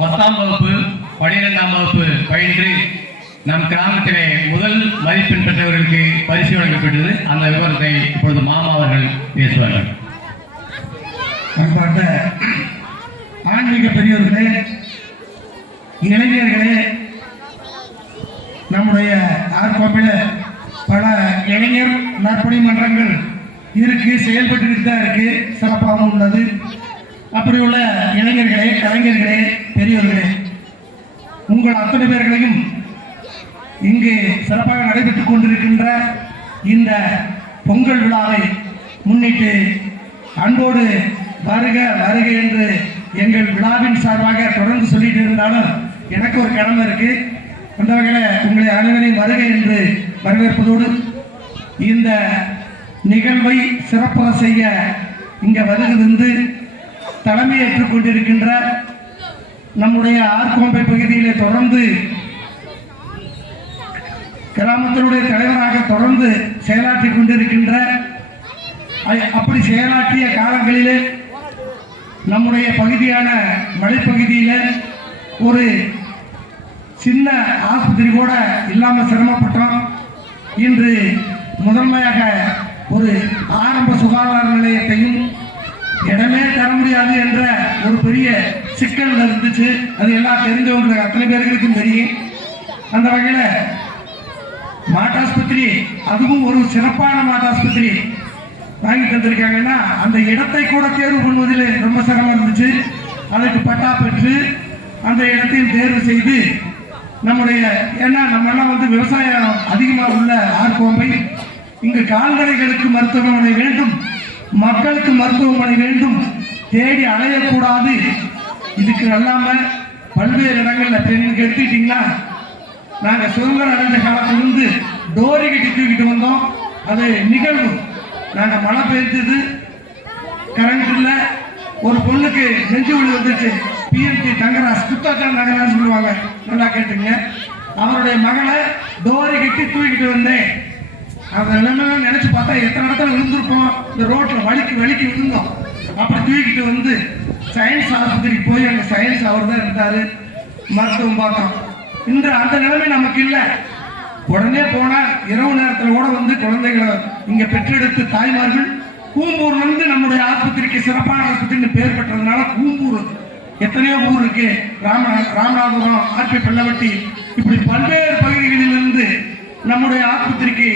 பத்தாம் வகுப்பு பனிரெண்டாம் வகுப்பு பயின்று நம் கிராமத்திலே முதல் மதிப்பெண் பெற்றவர்களுக்கு பரிசு வழங்கப்பட்டது. அந்த விவரத்தை இப்பொழுது மாமா அவர்கள் பேசுவார்கள். அன்பார்ந்த ஆன்மீக பெரியவர்களே இளைஞர்களே நம்முடைய ஆர்ப்பாப்பில் பல இளைஞர் நற்பணி மன்றங்கள் இருக்கு செயல்பட்டு தான் இருக்கு சிறப்பாகவும் உள்ளது. அப்படி உள்ள இளைஞர்களே கலைஞர்களே பெரியவர்களே உங்கள் அத்தனை பேர்களையும் இங்கு சிறப்பாக நடைபெற்றுக் கொண்டிருக்கின்ற இந்த பொங்கல் விழாவை முன்னிட்டு அன்போடு வருக வருக என்று எங்கள் விழாவின் சார்பாக தொடர்ந்து சொல்லிட்டு இருந்தாலும் எனக்கு ஒரு கடமை இருக்கு. அந்த வகையில் உங்களை அனைவரையும் வருக என்று வரவேற்பதோடு இந்த நிகழ்வை சிறப்பாக செய்ய இங்கே வருகிறது தலைமையேற்றுக் கொண்டிருக்கின்ற நம்முடைய ஆர்கோம்பை பகுதியிலே தொடர்ந்து கிராமத்தினுடைய தலைவராக தொடர்ந்து செயலாற்றிக் கொண்டிருக்கின்ற அப்படி செயலாற்றிய காலங்களிலே நம்முடைய பகுதியான மலைப்பகுதியில் ஒரு சின்ன ஆஸ்பத்திரி கூட இல்லாமல் சிரமப்பட்டோம். இன்று முதன்மையாக ஒரு ஆரம்ப சுகாதார நிலையத்தையும் இடமே தர முடியாது என்ற ஒரு பெரிய சிக்கல் இருந்துச்சு அது எல்லாம் தெரிஞ்சவங்க அத்தனை பேர்களுக்கும் தெரியும். அந்த வகையில் மாட்டாஸ்பத்திரி அதுவும் ஒரு சிறப்பான மாட்டாஸ்பத்திரி வாங்கி தந்திருக்காங்கன்னா அந்த இடத்தை கூட தேர்வு பண்ணுவதில் ரொம்ப சிரமம் இருந்துச்சு. அதற்கு பட்டா பெற்று அந்த இடத்தையும் தேர்வு செய்து நம்முடைய ஏன்னா நம்ம எல்லாம் வந்து விவசாயம் அதிகமாக உள்ள ஆர்கோம்பை இங்கு கால்நடைகளுக்கு மருத்துவமனை வேண்டும். மக்களுக்கு மருத்துவமனை வேண்டும். தேடி அலையக்கூடாது. இதுக்கு அல்லாம பல்வேறு இடங்கள்ல பெண்களுக்கு எடுத்துக்கிட்டீங்கன்னா நாங்க சுதந்திரம் அடைஞ்ச காலத்திலிருந்து டோரி கட்டி தூக்கிட்டு வந்தோம். அது நிகழ்வு. நாங்க மழை பெய்ஞ்சது. கரண்ட் இல்ல. ஒரு பொண்ணுக்கு நெஞ்சு வலி வந்துச்சு பிஎம்டி தங்கராஜ் குத்தாச்சான் நகராஜ் சொல்லுவாங்க. நல்லா கேட்டுங்க. அவருடைய மகளை டோரி கட்டி தூக்கிட்டு வந்தேன். அந்த நிலைமை நினைச்சு பார்த்தா எத்தனை இடத்துல விழுந்திருப்போம்? இந்த ரோட்டில் வலிக்கு வலிக்கு விழுந்தோம். அப்படி தூக்கிட்டு வந்து சயின்ஸ் ஆஸ்பத்திரி போய் அங்கே சயின்ஸ் அவர் தான் இருந்தார். மருத்துவம் பார்த்தோம். இன்று அந்த நிலைமை நமக்கு இல்லை. உடனே போனால் இரவு நேரத்தில் கூட வந்து குழந்தைகளை இங்கே பெற்றெடுத்து தாய்மார்கள் கூம்பூர்ல இருந்து நம்முடைய ஆஸ்பத்திரிக்கு சிறப்பான ஆஸ்பத்திரின்னு பேர் பெற்றதுனால கூம்பூர் எத்தனையோ ஊர் இருக்கு. ராம ராமநாதபுரம் ஆர்பி பள்ளவட்டி இப்படி பல்வேறு பகுதிகளிலிருந்து நம்முடைய ஆஸ்பத்திரிக்கு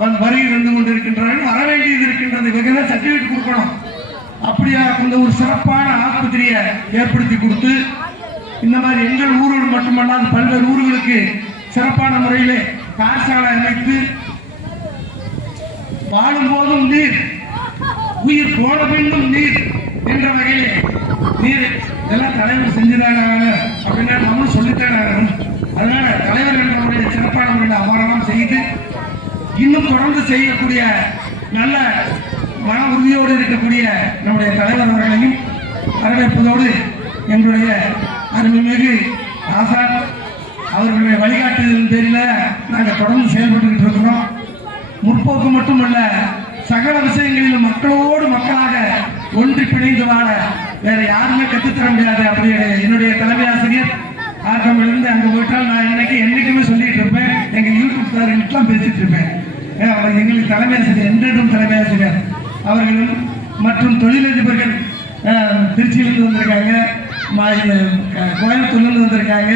வருகை இருந்து கொண்டிருக்கின்றார்கள் வர வேண்டியது இருக்கின்றது. வெகுத சர்டிபிகேட் கொடுக்கணும். அப்படியா இந்த ஒரு சிறப்பான ஆஸ்பத்திரியை ஏற்படுத்தி கொடுத்து இந்த மாதிரி எங்கள் ஊர்கள் மட்டுமல்லாது பல்வேறு ஊர்களுக்கு சிறப்பான முறையிலே காசாலை அமைத்து வாழும் போதும் நீர் உயிர் போன பின்னும் நீர் என்ற வகையிலே நீர் இதெல்லாம் தலைவர் செஞ்சுதானே அப்படின்னா நம்மளும் சொல்லித்தானே அதனால தலைவர் என்ற முறையில் சிறப்பான முறையில் அபாரம் செய்து இன்னும் தொடர்ந்து செய்யக்கூடிய நல்ல மன உறுதியோடு இருக்கக்கூடிய நம்முடைய தலைவர் அவர்களையும் வரவேற்பதோடு எங்களுடைய அருமைமிகு ஆசார் அவர்களுடைய வழிகாட்டுதலின் பேரில் நாங்கள் தொடர்ந்து செயல்பட்டுக்கிட்டு இருக்கிறோம். முற்போக்கு மட்டுமல்ல சகல விஷயங்களிலும் மக்களோடு மக்களாக ஒன்று பிணைந்து வாழ வேற யாருமே கற்றுத்தர முடியாது அப்படி என்னுடைய தலைமை ஆசிரியர் ஆக்கமிலிருந்து அங்கே போயிட்டால் நான் இன்னைக்கு என்றைக்குமே சொல்லிட்டு இருப்பேன். எங்கள் யூடியூப் சார் பேசிட்டு இருப்பேன். அவர் எங்களுக்கு தலைமை ஆசிரியர் என்றென்றும் தலைமை ஆசிரியர். அவர்களும் மற்றும் தொழிலதிபர்கள் திருச்சியிலிருந்து வந்திருக்காங்க. மா- கோயம்புத்தூர்லேருந்து வந்திருக்காங்க.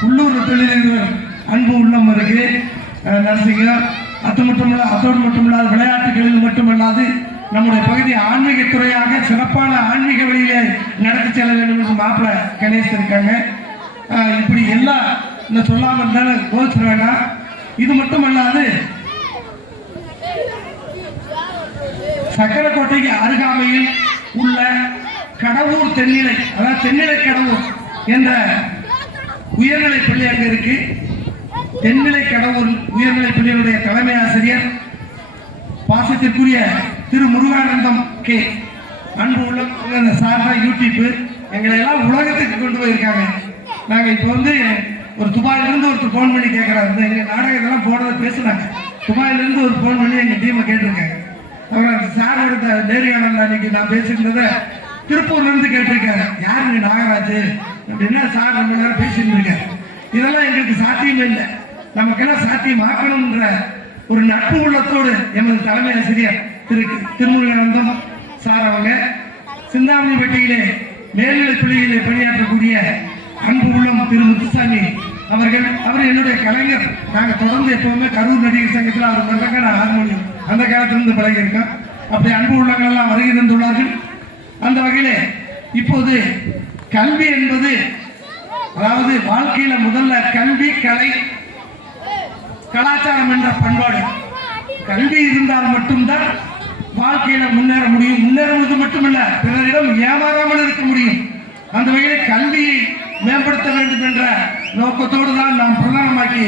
உள்ளூர் தொழிலதிபர் அன்பு உள்ளம் இருக்கு. அஹ், நரசிங்கம் அது மட்டுமல்ல அதோடு மட்டுமல்லாது விளையாட்டுகளில் மட்டுமல்லாது நம்முடைய பகுதி ஆன்மீகத்துறையாக சிறப்பான ஆன்மீக வழியிலே நடத்தி செல்ல வேண்டும் என்று மாப்பிள்ள கணேஷ் இருக்காங்க. இப்படி எல்லாம் இந்த சொல்லாமல் இருந்தாலும் கோச்சிட வேண்டாம். இது மட்டுமல்லாது சக்கரக்கோட்டைக்கு அருகாமையில் உள்ள கடவுர் தென்னிலை அதாவது தென்னிலை கடவுர் என்ற உயர்நிலை பள்ளி அங்கே இருக்கு. தென்னிலை கடவுர் உயர்நிலை பள்ளியினுடைய தலைமை ஆசிரியர் பாசத்திற்குரிய திரு முருகானந்தம் கே. அன்பு உள்ள அந்த சார்பா யூடியூப்பு எங்களை எல்லாம் உலகத்துக்கு கொண்டு போயிருக்காங்க. நாங்கள் இப்போ வந்து ஒரு துபாயிலிருந்து ஒருத்தர் ஃபோன் பண்ணி கேட்குறாரு இந்த எங்கள் நாடகத்தெல்லாம் போனதை பேசுனாங்க. துபாயிலிருந்து ஒரு ஃபோன் பண்ணி எங்கள் டீமை கேட்டிருக்காங்க. அப்புறம் சார் எடுத்த நேரியானந்த அன்னைக்கு நான் பேசியிருந்ததை திருப்பூர்ல இருந்து கேட்டிருக்காரு. யாருங்க நாகராஜ்? அப்படின்னா சார் ரொம்ப நேரம் பேசிட்டு இருக்காரு இதெல்லாம் எங்களுக்கு சாத்தியமே இல்லை. நமக்கெல்லாம் சாத்தியமாக்கணுன்ற ஒரு நட்பு உள்ளத்தோடு எமது தலைமை ஆசிரியர் திரு திருமுருகானந்தம் சார் அவங்க சிந்தாமணிப்பட்டியிலே மேல்நிலை பள்ளியிலே பணியாற்றக்கூடிய அன்பு உள்ளம் திரு முத்துசாமி அவர்கள். அவர் என்னுடைய கலைஞர். நாங்கள் தொடர்ந்து எப்பவுமே கரூர் நடிகர் சங்கத்தில் அவர் மறக்க நான் ஹார்மோனியம் அந்த காலத்திலிருந்து பழகியிருக்கோம் அப்படி அன்பு உள்ளங்கள் எல்லாம் வருகை தந்துள்ளார்கள். அந்த வகையில் இப்போது கல்வி என்பது அதாவது வாழ்க்கையில முதல்ல கல்வி கலை கலாச்சாரம் என்ற பண்பாடு. கல்வி இருந்தால் மட்டும்தான் வாழ்க்கையில முன்னேற முடியும். முன்னேறுவது மட்டுமல்ல பிறரிடம் ஏமாறாமல் இருக்க முடியும். அந்த வகையில் கல்வியை மேம்படுத்த வேண்டும் என்ற நோக்கத்தோடு தான் நாம் பிரதானமாக்கி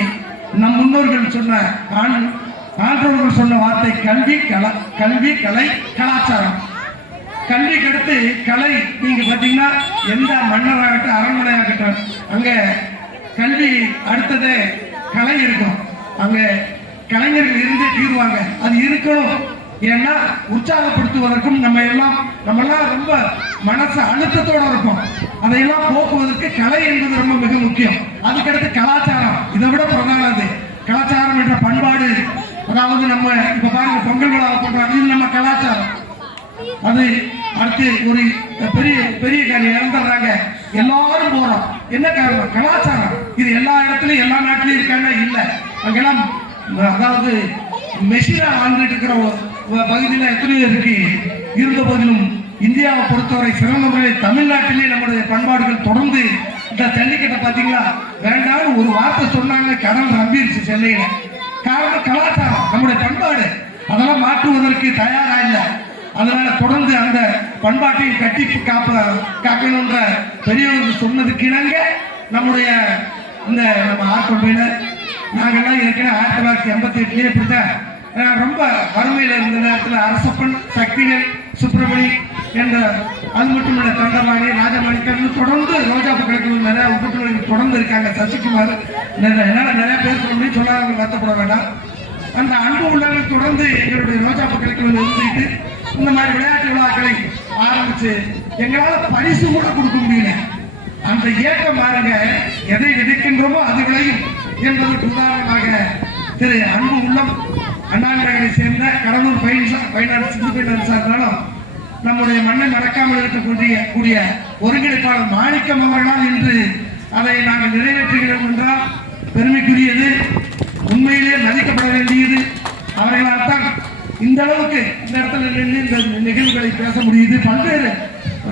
நம் முன்னோர்கள் சொன்ன ஆண்- ஆண்டவர்கள் சொன்ன வார்த்தை கல்வி கல கல்வி கலை கலாச்சாரம். கல்விக்கு அடுத்து கலை நீங்க பாத்தீங்கன்னா எந்த மன்னராகட்டும் அரண்மனையாகட்டும் அங்க கல்வி அடுத்தது கலை இருக்கும். அங்க கலைஞர்கள் இருந்தே தீருவாங்க. அது இருக்கணும். ஏன்னா உற்சாகப்படுத்துவதற்கும் நம்ம எல்லாம் நம்ம எல்லாம் ரொம்ப மனசு அழுத்தத்தோட இருப்போம். அதையெல்லாம் போக்குவதற்கு கலை என்பது ரொம்ப மிக முக்கியம். அதுக்கடுத்து கலாச்சாரம். இதை விட பிரதானது. கலாச்சாரம் என்ற பண்பாடு அதாவது நம்ம இப்ப பாருங்க பொங்கல் விழாவை பண்றாங்க இது நம்ம கலாச்சாரம். அது அடுத்து ஒரு பெரிய பெரிய காரியம் இறந்துடுறாங்க எல்லாரும் போறோம். என்ன காரணம்? கலாச்சாரம். இது எல்லா இடத்துலயும் எல்லா நாட்டிலயும் இருக்காங்க? இல்ல. அங்கெல்லாம் அதாவது மெஷினா வாழ்ந்துட்டு இருக்கிற பகுதியில எத்தனையோ இருக்கு. இருந்த போதிலும் இந்தியாவை பொறுத்தவரை சிறந்த முறையில் தமிழ்நாட்டிலே நம்முடைய பண்பாடுகள் தொடர்ந்து இந்த ஜல்லிக்கட்டை பார்த்தீங்களா? வேண்டாம் ஒரு வார்த்தை சொன்னாங்க கடல் நம்பிருச்சு சென்னையில. காரணம் கலாச்சாரம் நம்முடைய பண்பாடு. அதெல்லாம் மாற்றுவதற்கு தயாரா இல்லை. அதனால தொடர்ந்து அந்த பண்பாட்டையும் கட்டி காப்ப காக்கணுன்ற பெரியவர்கள் சொன்னதுக்கு இணங்க நம்முடைய இந்த நம்ம ஆர்கொம்பையினர் நாங்கள்லாம் ஏற்கனவே ஆயிரத்தி தொள்ளாயிரத்தி எண்பத்தி எட்டுலேயே இப்படித்தான் ரொம்ப வறுமையில் இருந்த நேரத்தில் அரசப்பன் சக்திவேல் சுப்பிரமணி என்ற அது மட்டும் இல்லை தண்டவாணி தொடர்ந்து ரோஜா பக்கத்தில் நிறைய உறுப்பினர்கள் தொடர்ந்து இருக்காங்க சசிகுமார். நிறைய என்னால் நிறைய பேர் சொல்ல சொன்னாங்க சொல்லாதவங்க வருத்தப்பட வேண்டாம். அந்த அன்பு உள்ளவர்கள் தொடர்ந்து எங்களுடைய ரோஜா பக்கத்தில் இருந்துட்டு இந்த மாதிரி விளையாட்டு விழாக்களை ஆரம்பிச்சு எங்களால பரிசு கூட கொடுக்க முடியல. அந்த ஏக்கம் பாருங்க எதை விதைக்கின்றோமோ அது விளையும் என்பதற்கு உதாரணமாக திரு அன்பு உள்ளம் அண்ணாவி சேர்ந்த Cuddalore finance finance Sindhu finance இருந்தாலும் நம்முடைய மண்ணை நடக்காமல் இருக்கக்கூடிய கூடிய ஒருங்கிணைப்பாளர் மாணிக்கம் அவர்களால் இன்று அதை நாங்கள் நிறைவேற்றுகிறோம் என்றால் பெருமைக்குரியது உண்மையிலே மதிக்கப்பட வேண்டியது. அவர்களால் தான் இந்த அளவுக்கு இந்த இடத்துல நின்று இந்த நிகழ்வுகளை பேச முடியுது. பல்வேறு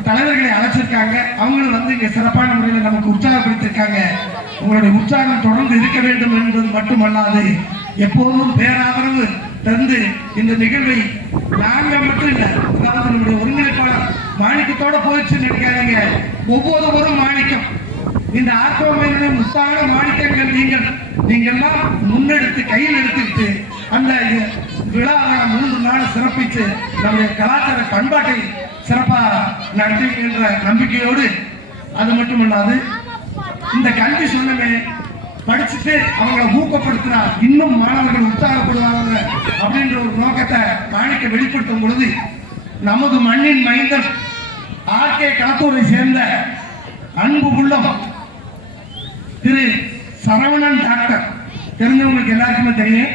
தலைவர்களை அழைச்சிருக்காங்க. அவங்களும் வந்து இங்கே சிறப்பான முறையில் நமக்கு உற்சாகப்படுத்திருக்காங்க உங்களுடைய உற்சாகம் தொடர்ந்து இருக்க வேண்டும் என்பது மட்டுமல்லாது எப்போதும் பேராதரவு தந்து இந்த நிகழ்வை நாங்க மட்டும் இல்லை அதாவது நம்முடைய ஒருங்கிணைப்பாளர் மாணிக்கத்தோட போயிடுச்சு நினைக்காதீங்க. ஒவ்வொருவரும் மாணிக்கம். இந்த ஆர்கோமையினுடைய முத்தான மாணிக்கங்கள் நீங்கள் நீங்கெல்லாம் முன்னெடுத்து கையில் எடுத்துக்கிட்டு அந்த விழாவை மூன்று நாள் சிறப்பித்து நம்முடைய கலாச்சார பண்பாட்டை சிறப்பாக நடத்துகின்ற நம்பிக்கையோடு அது மட்டும் இல்லாது இந்த கல்வி சொன்னமே படிச்சுட்டு அவங்களை ஊக்கப்படுத்தினா இன்னும் மாணவர்கள் உற்சாகப்படுவாங்க அப்படின்ற ஒரு நோக்கத்தை காணிக்க வெளிப்படுத்தும் பொழுது நமது மண்ணின் மைந்தன் ஆர்கே களத்தூரை சேர்ந்த அன்பு உள்ளம் திரு சரவணன் டாக்டர். தெரிஞ்சவங்களுக்கு எல்லாருக்குமே தெரியும்.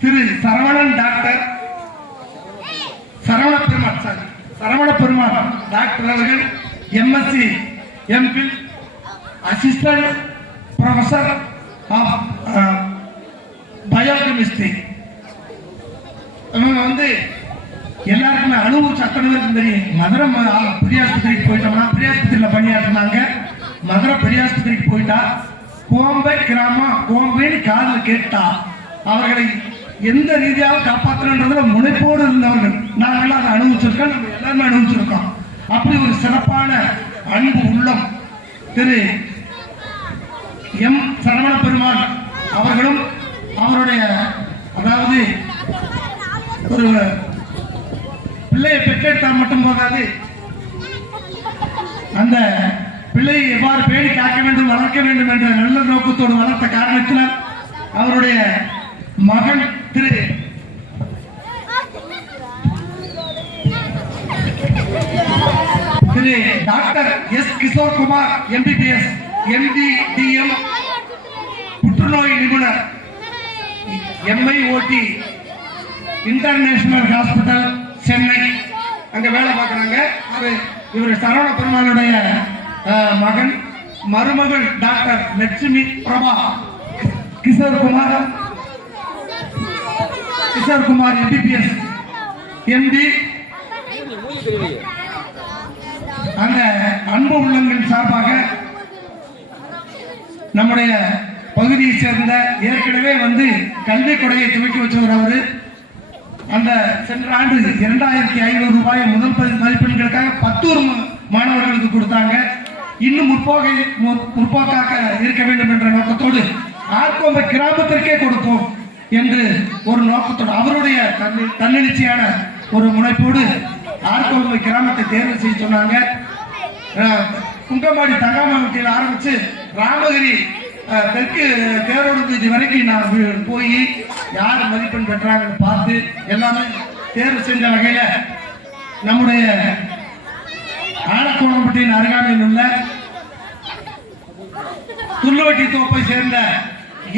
Thiru Saravanan doctor. Saravana Perumal sir Saravana Perumal doctor அவர்கள் MSc MPhil assistant professor biochemistry இவங்க uh, வந்து எல்லாருக்குமே அனுபவம் அத்தனை பேருக்கும் தெரியும்? மதுரை ம- பெரியாஸ்பத்திரிக்கு போயிட்டோம்னா பெரியாஸ்பத்திரியில் பணியாற்றினாங்க. மதுரை பெரியாஸ்பத்திரிக்கு போயிட்டா கோம்பை கிராமம் கோம்பைன்னு காதில் கேட்டா அவர்களை எந்த ரீதியாக காப்பாற்றணுன்றதுல முனைப்போடு இருந்தவர்கள். நாங்களாம் அதை அனுபவிச்சிருக்கோம் நம்ம எல்லாருமே அனுபவிச்சிருக்கோம். அப்படி ஒரு சிறப்பான அன்பு உள்ளம் திரு எம் சரவண பெருமாள் அவர்களும் அவருடைய அதாவது ஒரு பிள்ளையை பெற்றெடுத்தால் மட்டும் போதாது. அந்த பிள்ளையை எவ்வாறு பேணி காக்க வேண்டும் வளர்க்க வேண்டும் என்ற நல்ல நோக்கத்தோடு வளர்த்த காரணத்தினால் அவருடைய மகன் Thiru Thiru Thiru doctor S Kishore Kumar MBBS MD DM புற்றுநோய் நிபுணர். எம்ஐஓடி இன்டர்நேஷனல் ஹாஸ்பிட்டல் சென்னை அங்க வேலை பார்க்குறாங்க. அவர் இவர் சரவண பெருமாளுடைய மகன். மருமகள் doctor Lakshmi Prabha. Kishore Kumar. Kishore Kumar MBBS MD அந்த அன்பு உள்ளங்கள் சார்பாக நம்முடைய பகுதியை சேர்ந்த ஏற்கனவே வந்து கல்வி கொடையை துவக்கி வச்சவர் அவரு. அந்த சென்ற ஆண்டு இரண்டாயிரத்தி ஐநூறு ரூபாய் முதல் பதி- மதிப்பெண்களுக்காக பத்தூர் மாணவர்களுக்கு கொடுத்தாங்க. இன்னும் முற்போகை முற்போக்காக இருக்க வேண்டும் என்ற நோக்கத்தோடு ஆர்கோம்ப கிராமத்திற்கே கொடுப்போம் என்று ஒரு நோக்கத்தோடு அவருடைய தன்னி- தன்னெழுச்சியான ஒரு முனைப்போடு ஆர்கோம்ப கிராமத்தை தேர்வு செய்ய சொன்னாங்க. குங்கமாடி குங்கம்பாடி தங்காமட்டியில் ஆரம்பித்து ராமகிரி தெற்கு தேரோடு வரைக்கும் நான் போய் யார் மதிப்பெண் பெற்றாங்கன்னு பார்த்து எல்லாமே தேர்வு செஞ்ச வகையில் நம்முடைய ஆலக்கோணம்பட்டியின் அருகாமையில் உள்ள துள்ளுவட்டி தோப்பை சேர்ந்த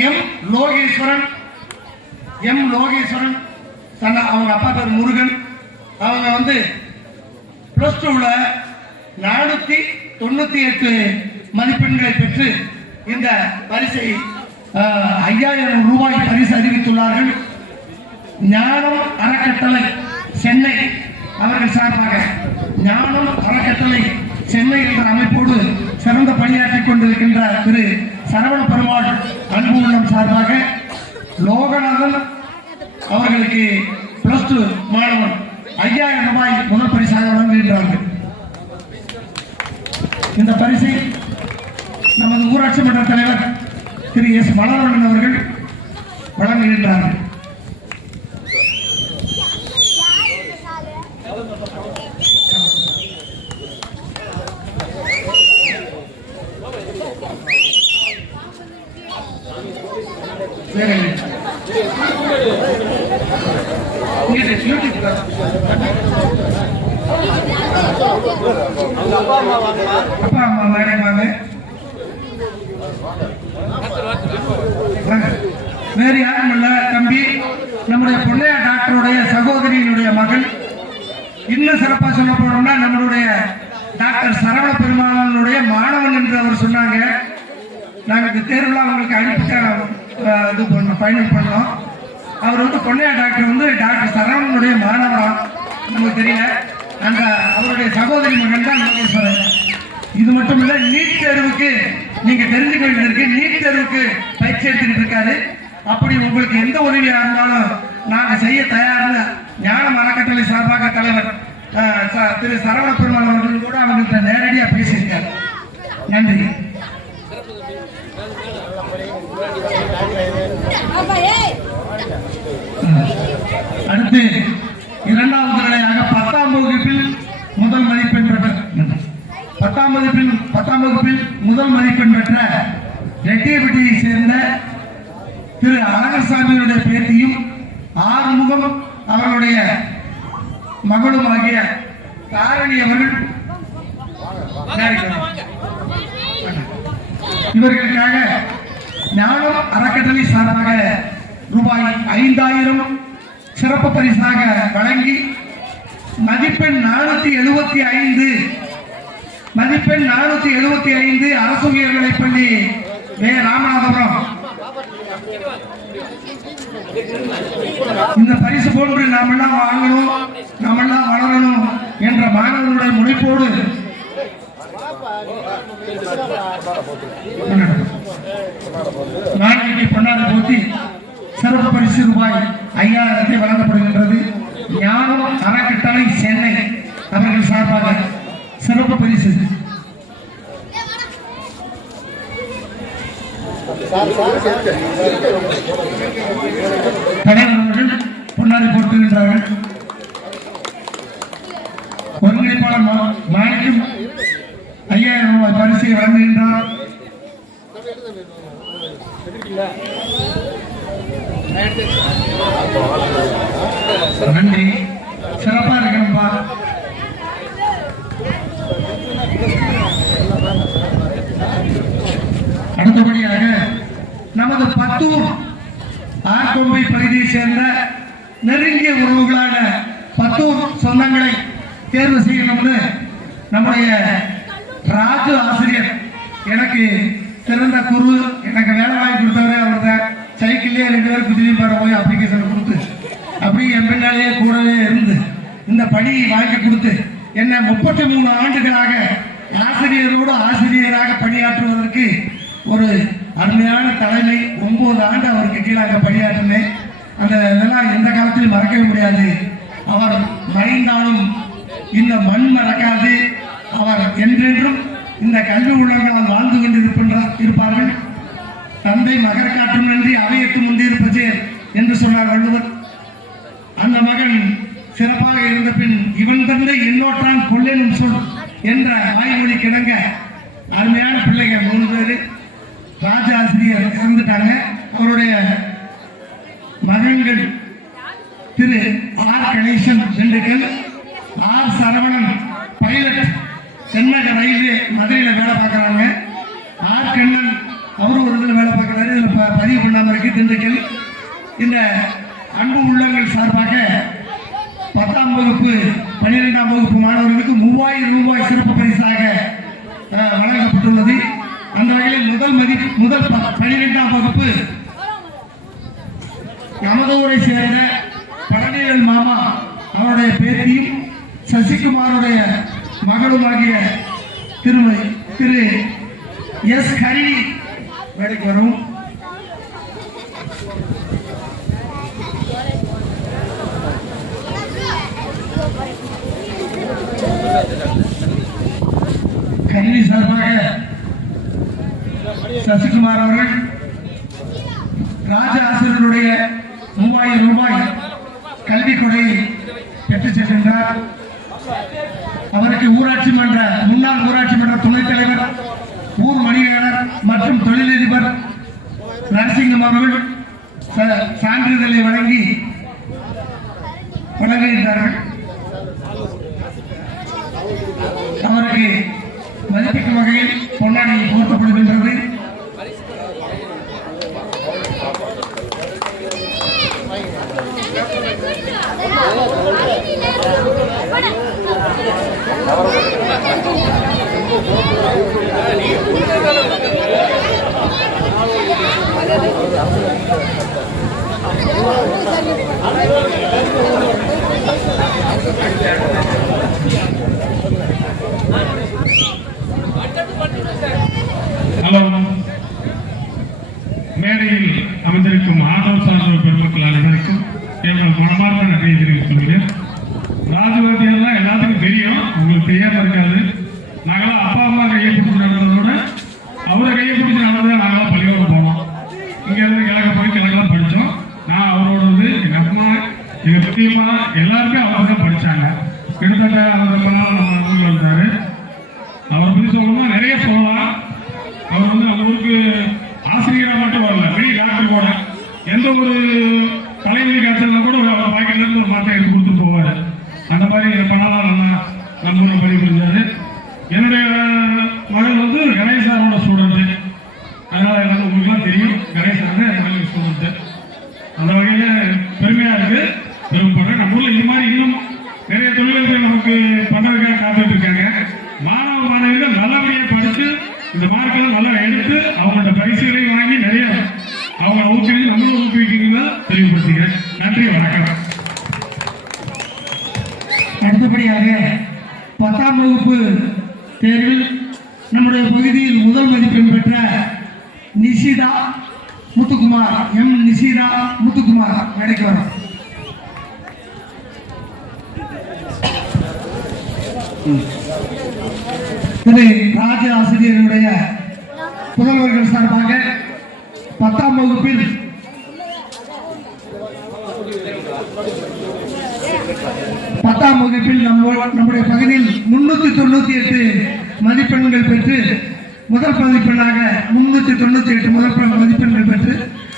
எம் லோகேஸ்வரன் எம் லோகேஸ்வரன் தன்னை அவங்க அப்பா பேர் முருகன். அவங்க வந்து பிளஸ் டூவில் நானூற்றி தொண்ணூற்றி எட்டு மதிப்பெண்களை பெற்று இந்த பரிசை ஐயாயிரம் ரூபாய் பரிசு அறிவித்துள்ளார்கள். ஞானம் அறக்கட்டளை சென்னை அவர்கள் சார்பாக ஞானம் அறக்கட்டளை சென்னை என்ற அமைப்போடு சிறந்த பணியாற்றிக் கொண்டிருக்கின்ற திரு சரவண பெருமாள் அன்பு உள்ளம் சார்பாக லோகநாதன் அவர்களுக்கு பிளஸ் டூ மாணவன் ஐயாயிரம் ரூபாய் முதல் பரிசாக வழங்குகின்றார்கள் இந்த பரிசை நமது ஊராட்சி மன்ற தலைவர் திரு எஸ் மலர்வண்ணன் அவர்கள் வழங்குகின்றார்கள் வேற இல்லை. இங்கிட்டு யூடியூப் அப்பா அம்மா வாங்க வாங்க வாங்க. வேறு யாரும் இல்ல தம்பி. நம்முடைய பொன்னையா டாக்டருடைய சகோதரியினுடைய மகள். இன்னும் சிறப்பாக சொல்ல போனோம்னா நம்மளுடைய டாக்டர் சரவண பெருமாளனுடைய மாணவன் என்று அவர் சொன்னாங்க. நாங்கள் இந்த தேர்வுலாம் அவங்களுக்கு அனுப்பி இது பண்ணோம் ஃபைனல் பண்ணோம். அவர் வந்து பொன்னையா டாக்டர் வந்து டாக்டர் சரவணனுடைய மாணவன் நமக்கு தெரியல. அந்த அவருடைய சகோதரி மகன் தான் மகேஸ்வரன். இது மட்டும் இல்லை நீட் தேர்வுக்கு நீங்க தெரிஞ்சுக்க வேண்டியிருக்கு நீட் தேர்வுக்கு பயிற்சி எடுத்துக்கிட்டு இருக்காரு. அப்படி உங்களுக்கு எந்த உதவியா இருந்தாலும் நாங்க செய்ய தயார்னு ஞான அறக்கட்டளை சார்பாக தலைவர் திரு சரவண பெருமாள் அவர்கள் கூட அவங்கள்ட்ட நேரடியா பேசியிருக்காரு. நன்றி. அடுத்து இரண்டாவது நிலையாக பத்தாம் வகுப்பில் முதல் மதிப்பெண் பெற்ற பத்தாம் வகுப்பில் பத்தாம் வகுப்பில் முதல் மதிப்பெண் பெற்ற ரெட்டியப்பட்டியை சேர்ந்த திரு அழகசாமியுடைய பேத்தியும் ஆறுமுகம் அவர்களுடைய மகளும் ஆகிய தாரணி அவர்கள் இவர்களுக்காக ஞானம் அறக்கட்டளை சார்பாக ரூபாய் ஐந்தாயிரம் சிறப்பு பரிசாக வழங்கி மதிப்பெண் நானூத்தி எழுபத்தி ஐந்து மதிப்பெண் நானூத்தி எழுபத்தி ஐந்து அரசு உயர்நிலைப் பள்ளி வே. ராமநாதபுரம். இந்த பரிசு போன்று நாமெல்லாம் வாங்கணும் நாமெல்லாம் வளரணும் என்ற மாணவர்களுடைய முனைப்போடு. நாளைக்கு பொன்னாடி போட்டி சிறப்பு பரிசு ரூபாய் ஐயாயிரத்தை வழங்கப்படுகின்றது. ஞானம் அறக்கட்டளை சென்னை. அவர்கள் சார்பாக சிறப்பு பரிசு. தலைவர் பொன்னாடி போட்டுகின்றார்கள் ஒருங்கிணைப்பாளர் மாணிக்கம் ஐயாயிரம் ரூபாய் பரிசை வழங்குகின்றார் நன்றி. சிறப்பா இருக்கணும்பா அடுத்தபடியாக நமது பத்தூர் ஆர்கொம்பை பகுதியை சேர்ந்த நெருங்கிய உறவுகளான பத்தூர் சொந்தங்களை தேர்வு செய்யணும்னு நம்முடைய ராஜு ஆசிரியர் எனக்கு சிறந்த குரு எனக்கு வேலை வாங்கி கொடுத்தவரே அவர் தான் சைக்கிள்லேயே ரெண்டு பேரும் குதிரையும் பாரு போய் அப்ளிகேஷன் கொடுத்து அப்படி என் பின்னாலேயே கூடவே இருந்து இந்த பணியை வாங்கி கொடுத்து என்னை முப்பத்தி மூணு ஆண்டுகளாக ஆசிரியரோடு ஆசிரியராக பணியாற்றுவதற்கு ஒரு அருமையான தலைமை ஒன்பது ஆண்டு அவருக்கு கீழாக பணியாற்றினேன். அந்த இதெல்லாம் எந்த காலத்திலும் மறக்கவே முடியாது. அவர் மறைந்தாலும் இந்த மண் மறக்காது. அவர் என்றென்றும் இந்த கல்வி உள்ளங்களால் வாழ்ந்து கொண்டிருக்கின்ற இருப்பார்கள். தந்தை மகர் காட்டும் நன்றி அவையத்தும் முந்தியிருப்பது என்று சொன்னார் வள்ளுவர். அந்த மகன் இவன் தந்தை எண்ணோற்றான் கொள்ளேனும் சொல் என்ற வாய்மொழி கிடங்க. அருமையான பிள்ளைங்க மூணு பேர். ராஜாசிரியர் இறந்துட்டாங்க அவருடைய மகன்கள் Thiru R Ganesan Dindigul R Saravanan pilot தென்னக ரயில்வே மதுரையில் வேலை பார்க்குறாங்க. ஆர் கண்ணன் அவரும் ஒரு இதில் வேலை பார்க்குறாரு. இதில் ப- பதிவு பண்ணாமல் இருக்கு. திண்டுக்கல் இந்த அன்பு உள்ளங்கள் சார்பாக பத்தாம் வகுப்பு பன்னிரெண்டாம் வகுப்பு மாணவர்களுக்கு மூவாயிரம் ரூபாய் சிறப்பு பரிசாக அஹ், வழங்கப்பட்டுள்ளது அந்த வகையில் முதல் மதி முதல் ப- பன்னிரெண்டாம் வகுப்பு நமது ஊரை சேர்ந்த பழனிவேல் மாமா அவருடைய பேத்தியும் சசிகுமாருடைய மகளுமாகிய திருமதி திரு எஸ் ஹரிணி வேலைக்கு வரும் கல்வி சார்பாக சசிகுமார் அவர்கள் ராஜ ஆசிரியருடைய மூவாயிரம் ரூபாய் கல்வி கொடையை பெற்றுச் சென்றிருந்தார் அவருக்கு ஊராட்சி மன்ற முன்னாள் ஊராட்சி மன்ற துணைத் தலைவர் ஊர் மணிகண்டர் மற்றும் தொழிலதிபர் நரசிங்கம் அவர்கள் சான்றிதழை வழங்கி வழங்குகின்றார்கள் அவருக்கு மதிப்பிக்கும் வகையில் பொன்னாடி போர்த்தப்படுகின்றது ஹலோ மேடையில் அமைந்திருக்கும் ஆதவ சார்ந்த பெருமக்கள் அனைவருக்கும் என்னோட மனமார்ந்த நன்றியை தெரிவித்துக் கொள்கிறேன் ராஜவாதி எல்லாம் எல்லாத்துக்கும் தெரியும் உங்களுக்கு தெரியாம இருக்காது நாங்களாம் அப்பா அம்மா கையை பிடிச்சி நடந்ததோட அவரை கையை பிடிச்சி நடந்ததை நாங்களாம் பள்ளியோடு போனோம் இங்க இருந்து கிழக்க போய் கிழக்கெல்லாம் படித்தோம் நான் அவரோட வந்து எங்க அம்மா எங்க எல்லாருக்கும் எல்லாருமே அவங்க தான் படிச்சாங்க. கிட்டத்தட்ட அந்த ரொம்ப நம்ம ஊரில் இருந்தார். அவர் பற்றி சொல்லணும்னா நிறைய சொல்லலாம். அவர் வந்து நம்ம ஊருக்கு ஆசிரியரா மட்டும் வரல பெரிய டாக்டர் கூட எந்த ஒரு அடுத்தபடியாக பத்தாம் வகுப்பு தேர்வில் நம்முடைய பகுதியில் முதல் மதிப்பெண் பெற்ற நிஷிதா முத்துக்குமார் எம். நிஷிதா முத்துக்குமார் நடைக்கு வரும். திரு ராஜ ஆசிரியருடைய புதல்வர்கள் சார்பாக பத்தாம் வகுப்பில் பத்தாம் வகுப்பில் நம் நம்முடைய பகுதியில் முன்னூத்தி தொண்ணூத்தி எட்டு மதிப்பெண்கள் பெற்று முதல் மதிப்பெண்ணாக முன்னூத்தி தொண்ணூத்தி எட்டு முதல் மதிப்பெண்கள் பெற்று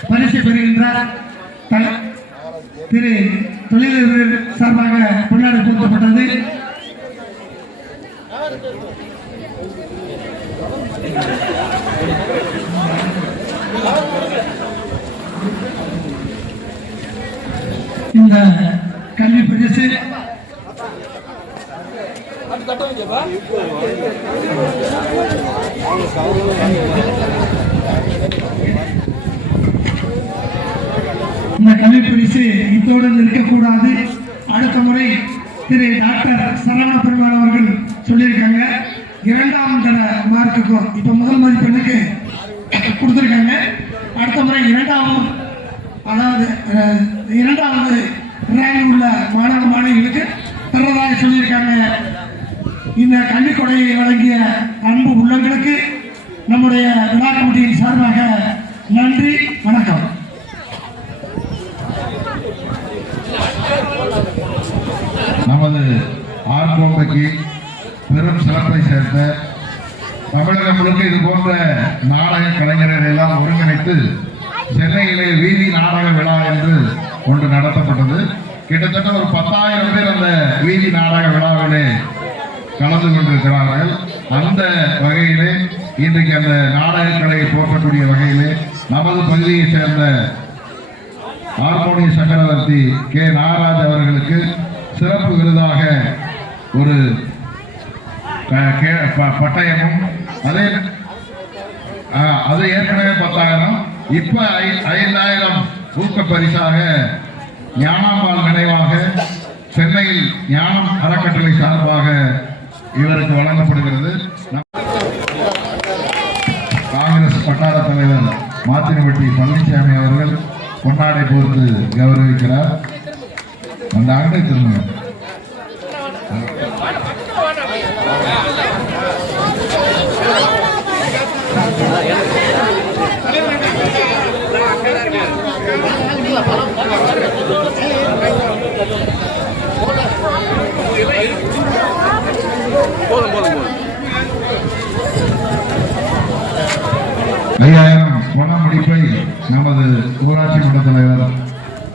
பரிசு பெறுகின்றார். திரு தொழிலதிபர் சார்பாக பொன்னாடை பூர்த்தப்பட்டது இந்த கல்வி பரிசு இந்த கல்வி பரிசு இத்தோடு நிற்கக்கூடாது. அடுத்த முறை திரு டாக்டர் சரவண பெருமாள் அவர்கள் சொல்லியிருக்காங்க. இரண்டாம் தர மார்க்குக்கும் இப்ப முதல் மதிப்பெண்ணுக்கு கொடுத்துருக்காங்க. அடுத்த முறை இரண்டாவது அதாவது இரண்டாவது ரேங்க் உள்ள மாணவ மாணவிகளுக்கு தரதாக சொல்லியிருக்காங்க. இந்த கல்விக்கொடையை வழங்கிய அன்பு உள்ளங்களுக்கு நம்முடைய விழா கமிட்டியின் சார்பாக நன்றி வணக்கம். நமது ஆர்கோம்பைக்கு பெரும் சிறப்பை சேர்த்த தமிழகம் முழுக்க இது போன்ற நாடக கலைஞர்கள் எல்லாம் ஒருங்கிணைத்து சென்னையிலே வீதி நாடக விழா என்று ஒன்று நடத்தப்பட்டது. கிட்டத்தட்ட ஒரு பத்தாயிரம் பேர் அந்த வீதி நாடக விழாவிலே கலந்து கொண்டிருக்கிறார்கள். அந்த வகையிலே இன்றைக்கு அந்த நாடகக்கலையை போற்றக்கூடிய வகையிலே நமது பகுதியைச் சேர்ந்த ஹார்மோனிய சக்கரவர்த்தி கே. நாகராஜ் அவர்களுக்கு சிறப்பு விருதாக ஒரு கே- ப- பட்டயமும் அதே அது ஏற்கனவே பத்தாயிரம் இப்ப ஐ- ஐந்தாயிரம் ஊக்க பரிசாக ஞானாம்பாள் நினைவாக சென்னையில் ஞானம் அறக்கட்டளை சார்பாக இவருக்கு வழங்கப்படுகிறது காங்கிரஸ் வட்டார தலைவர் மாத்திரப்பட்டி பழனிசாமி அவர்கள் பொன்னாடை போர்த்து கௌரவிக்கிறார் அந்த ஆண்டை திரும்ப Yeah பண முடிப்பை நமது ஊராட்சி மன்ற தலைவர்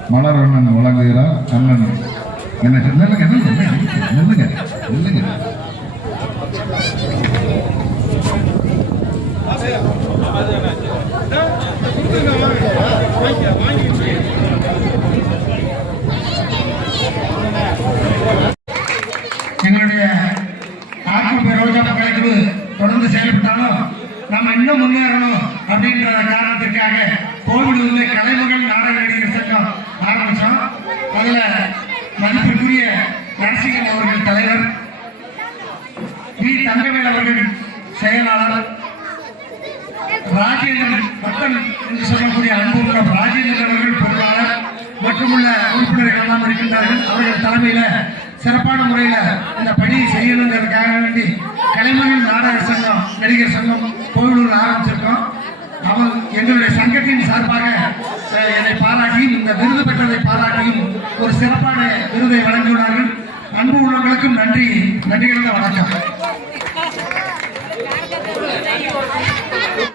மலர்வண்ணன் வழங்குகிறார் அண்ணன் என்ன நில்லுங்க நில்லுங்க நில்லுங்க நில்லுங்க எங்களுடைய ஆத்ம ரோஜா கலைக்குழு தொடர்ந்து செயல்பட்டாலும் நம்ம இன்னும் முன்னேறணும் அப்படின்ற காரணத்திற்காக கோவிலூர்ல கலைமகள் நாடக நடிகர் சங்கம் ஆரம்பிச்சோம் அதுல மதிப்பிற்குரிய நரசிங்கன் அவர்கள் தலைவர் வி தங்கவேல் அவர்கள் செயலாளர் ராஜேந்திரன் பட்டன் என்று சொல்லக்கூடிய அன்புள்ள ராஜேந்திரன் அவர்கள் பொருளாளர் மற்றும் உள்ள உறுப்பினர்கள் எல்லாம் இருக்கின்றார்கள் அவர்கள் தலைமையில சிறப்பான